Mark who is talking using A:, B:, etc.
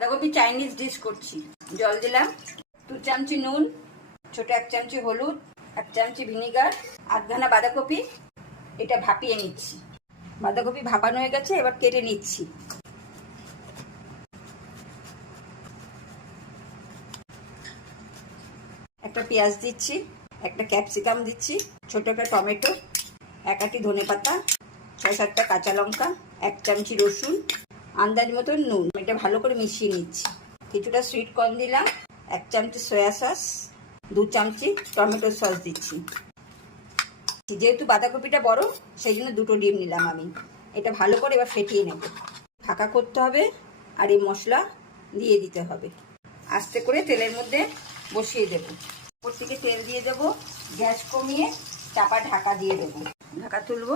A: বাঁধাকপি Chinese dish করছি। জল দিলাম, দু চামচি নুন, ছোট এক চামচি হলুদ, এক চামচি ভিনিগার, আধখানা বাঁধাকপি, এটা ভাপিয়ে নিচ্ছি। বাঁধাকপি ভাপানো হয়ে গেছে, এবার কেটে নিচ্ছি। একটা পেঁয়াজ দিচ্ছি, একটা ক্যাপসিকাম দিচ্ছি, ছোট একটা টমেটো, এক আটি ধনে পাতা ছয় সাতটা কাঁচা লঙ্কা, এক চামচি রসুন আন্দাজ মতো নুন। এটা ভালো করে মিশিয়ে নিচ্ছি। কিছুটা সুইট কর্ন দিলাম, এক চামচি সয়া সস দু চামচি টমেটো সস দিচ্ছি। যেহেতু বাঁধাকপিটা বড়, সেই জন্য দুটো ডিম নিলাম আমি। এটা ভালো করে এবার ফেটিয়ে নেব। ফাঁকা করতে হবে আর এই মশলা দিয়ে দিতে হবে। আস্তে করে তেলের মধ্যে বসিয়ে দেবো। ওপর থেকে তেল দিয়ে দেবো। গ্যাস কমিয়ে চাপা ঢাকা দিয়ে দেবো। ঢাকা তুলবো।